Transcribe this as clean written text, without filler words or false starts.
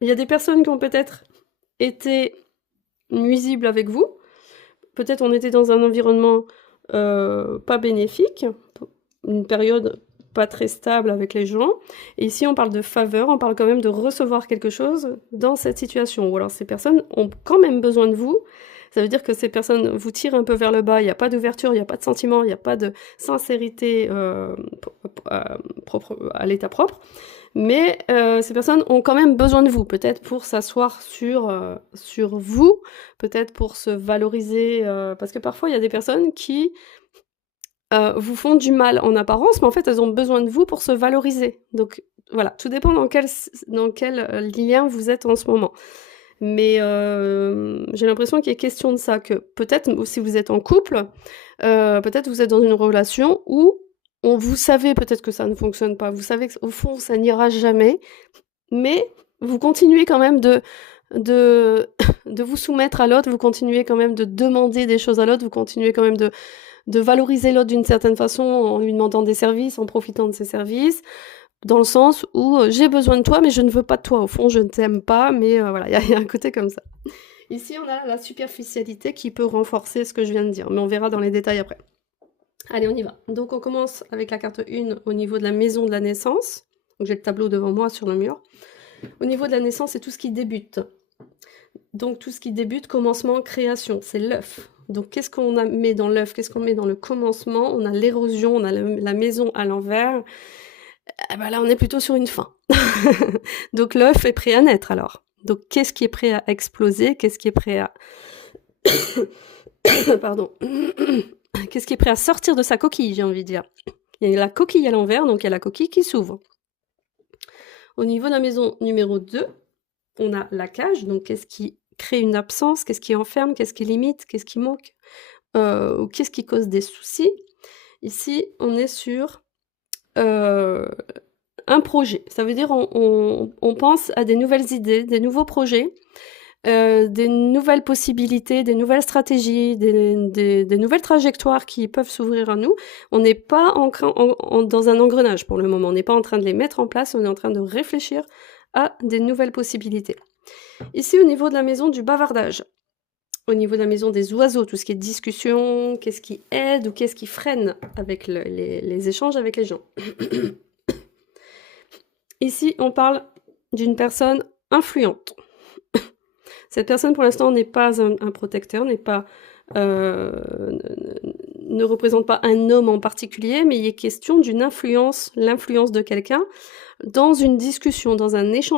Il y a des personnes qui ont peut-être été nuisibles avec vous. Peut-être on était dans un environnement pas bénéfique, une période pas très stable avec les gens. Et ici, on parle de faveur, on parle quand même de recevoir quelque chose dans cette situation. Ou alors ces personnes ont quand même besoin de vous. Ça veut dire que ces personnes vous tirent un peu vers le bas, il n'y a pas d'ouverture, il n'y a pas de sentiment, il n'y a pas de sincérité propre, à l'état propre. Mais ces personnes ont quand même besoin de vous, peut-être pour s'asseoir sur vous, peut-être pour se valoriser, parce que parfois il y a des personnes qui vous font du mal en apparence, mais en fait elles ont besoin de vous pour se valoriser. Donc voilà, tout dépend dans quel lien vous êtes en ce moment. Mais j'ai l'impression qu'il est question de ça, que peut-être si vous êtes en couple, peut-être vous êtes dans une relation où vous savez peut-être que ça ne fonctionne pas, vous savez qu'au fond ça n'ira jamais, mais vous continuez quand même de de vous soumettre à l'autre, vous continuez quand même de demander des choses à l'autre, vous continuez quand même de valoriser l'autre d'une certaine façon en lui demandant des services, en profitant de ses services, dans le sens où j'ai besoin de toi, mais je ne veux pas de toi. Au fond, je ne t'aime pas, mais voilà, il y a un côté comme ça. Ici, on a la superficialité qui peut renforcer ce que je viens de dire, mais on verra dans les détails après. Allez, on y va. Donc, on commence avec la carte 1 au niveau de la maison de la naissance. Donc, j'ai le tableau devant moi sur le mur. Au niveau de la naissance, c'est tout ce qui débute. Donc, tout ce qui débute, commencement, création, c'est l'œuf. Donc, qu'est-ce qu'on met dans l'œuf? Qu'est-ce qu'on met dans le commencement? On a l'érosion, on a la maison à l'envers. Eh ben là, on est plutôt sur une fin. Donc, l'œuf est prêt à naître, alors. Donc, qu'est-ce qui est prêt à exploser? Qu'est-ce qui est prêt à... Pardon. Qu'est-ce qui est prêt à sortir de sa coquille, j'ai envie de dire. Il y a la coquille à l'envers, donc il y a la coquille qui s'ouvre. Au niveau de la maison numéro 2, on a la cage, donc qu'est-ce qui crée une absence, qu'est-ce qui enferme, qu'est-ce qui limite, qu'est-ce qui manque, ou qu'est-ce qui cause des soucis. Ici, on est sur un projet. Ça veut dire on pense à des nouvelles idées, des nouveaux projets, des nouvelles possibilités, des nouvelles stratégies, des nouvelles trajectoires qui peuvent s'ouvrir à nous. On n'est pas dans un engrenage pour le moment. On n'est pas en train de les mettre en place, on est en train de réfléchir à des nouvelles possibilités. Ici, au niveau de la maison du bavardage, au niveau de la maison des oiseaux, tout ce qui est discussion, qu'est-ce qui aide ou qu'est-ce qui freine avec les échanges avec les gens. Ici, on parle d'une personne influente. Cette personne, pour l'instant, n'est pas un protecteur, ne représente pas un homme en particulier, mais il est question d'une influence, l'influence de quelqu'un dans une discussion, dans un échange